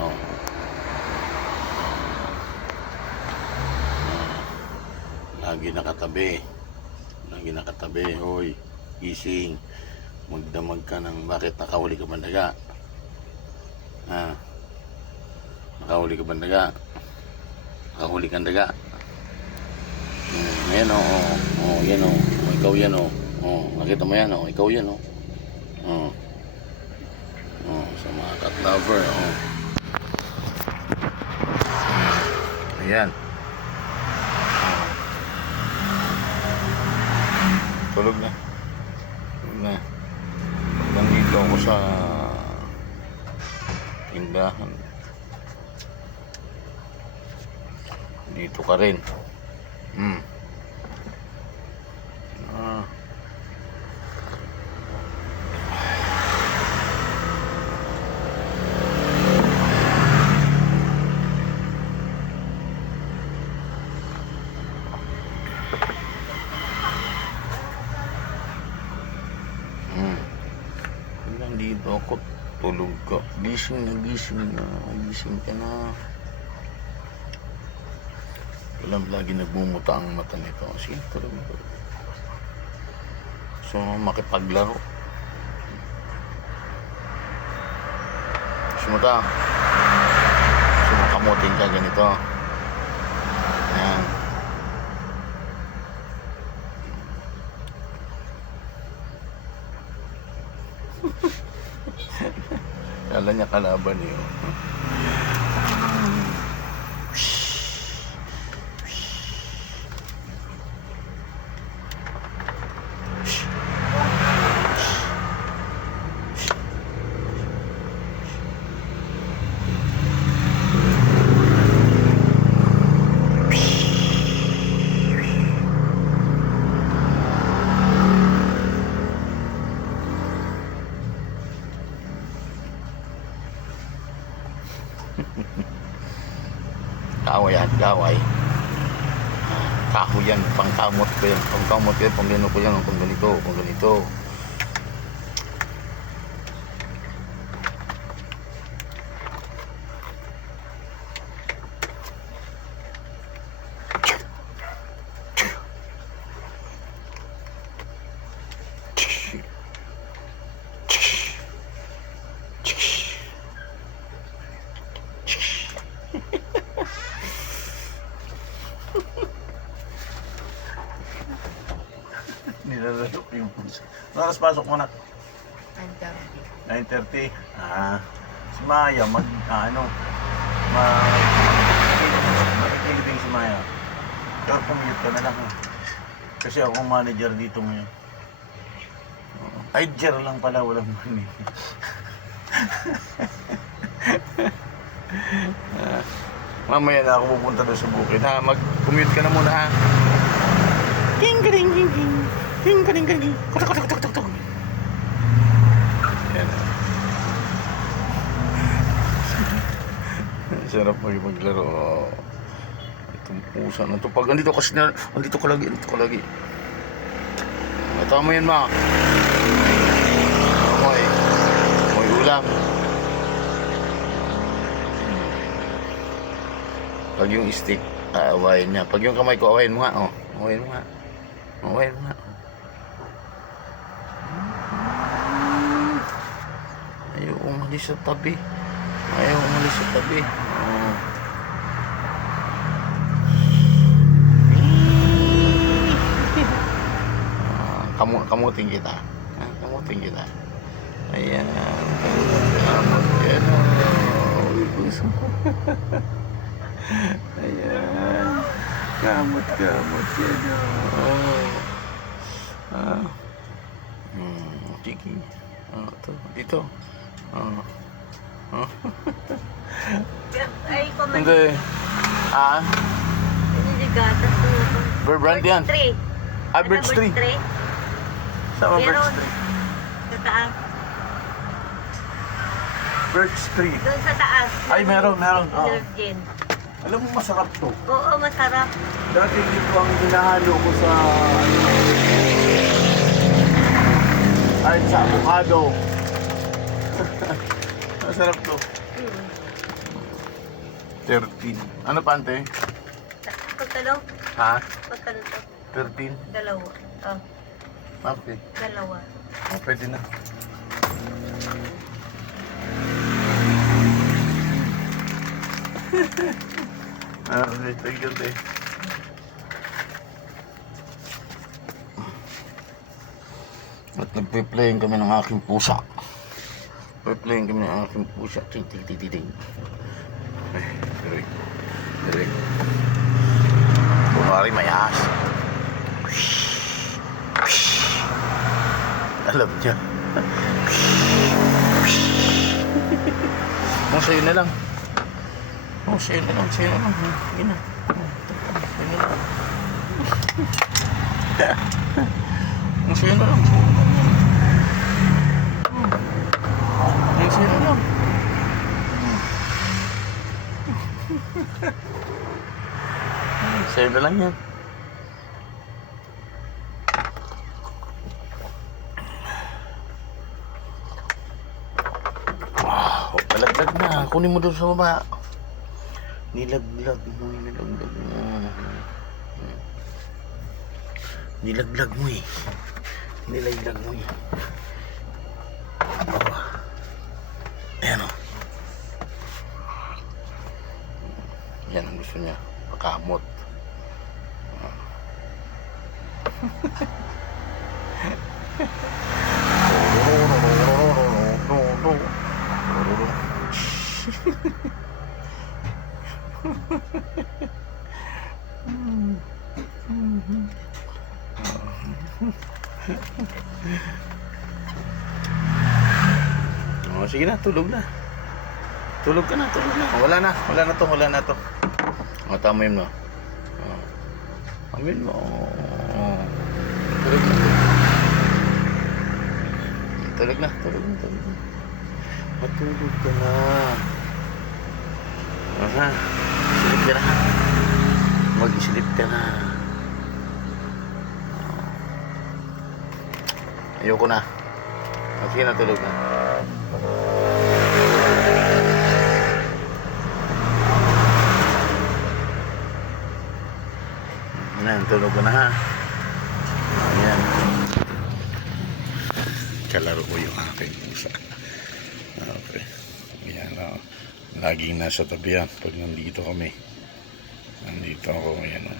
Oh. Lagi nakatabi. Lagi nakatabi. Hoy, gising. Magdamag ka ng bakit nakahuli ka ba daga? Ha? Nakahuli ka ba daga? Nakahuli kang daga? Ayan o. Yan o. Ikaw yan o. Nakita mo yan o. Ikaw yan o. Sa mga cat lover o. Ayan. Tulog na. Tulog na. Nandito ako sa tindahan. Dito ka rin. Nandito ako, tulog ka. Gising na. Gising ka na. Alam, lagi nagmumuta ang mata nito. Sige, tulog na. So, makipaglaro. Sumuta. Sumakamutin ka ganito. Ayan. Kala niya kalaban niyo. Kaway at gaway. Kahoy yan, pangkamot ko yan. Pangkamot yan, panggano ko yan. Kung ganito. Nilalaro yung puso. Oras pasok mo na? 9:30. Si Maya, makikilig si Maya. Pero pumiyot ka na lang. Kasi ako manager dito ngayon. Ay, jer lang pala, walang money. Mamaya na ako pupunta doon sa bukid, ha? Mag-commute ka na muna, ha? King-ka-ding-king-king. King-ka-ding-king-king. Kutok-kutok-kutok-kutok. Yan. Sarap maglaro. Itong pusa na ito. Pag andito kasi na, andito ka lagi. Tama yan, ma. May ulam. Pag yung stick, aawain niya. Pag yung kamay ko, awain mo nga. Awain mo nga. Ayaw umalis sa tabi. Kamutin kita. Ayan. Kamot yan. Ayan. Kamot yan. Sige. Dito. Ay, kumain. Hindi. Hindi gatas. Bird brand yan. Bird tree. Sama bird tree. Sa taas. Bird tree. Doon sa taas. Ay, meron. Virgin. Alam mo, masarap to. Oo, masarap. Dati dito ang hinahalo ko sa kahit sa avocado. Masarap to. 13. Ano pa, ante? Pagkano? Ha? Pagkano to? 13? Dalawa. Oh, Okay. dalawa. Oh, pwede na. Okay, thank you, te. At nagpe-playing kami ng aking pusa. Nagpe-playing kami ng aking pusa. Ting, ting, ting, ting, ting. Ay, direk. Direk. Kunwari may ahas. Alam niya. Oh, sa'yo na lang. Oh, sa'yo na lang. Sa'yo na lang. Sige na. Sa'yo na lang. Oh, sa'yo na lang. Sa'yo na lang. Oh, sa'yo na lang. Sa'yo na lang yan. Wow, nalaglag na. Kunin mo doon sa baba. Nilaglag mo, nilaglag mo. Nilaglag mo eh. Nilaglag mo eh. Ayan o. Yan ang gusto niya. Pakamot. Oh, sige na, tulog na. Tulog ka na, tulog na. Wala na to, wala na to. O, tamayin mo. Amin mo. Tulog na. Tulog na, tulog na, tulog na. Matulog ka na. Aha, silip ka na. Mag-isilip ka na. Ayoko na. Sige na, tulog na. Ayan, tulog ka na ha. Ayan. Kalaro ko yung aking pusa. Okay. Ayan o. Laging nasa tabi yan pag nandito kami. Nandito ako. Ayan o.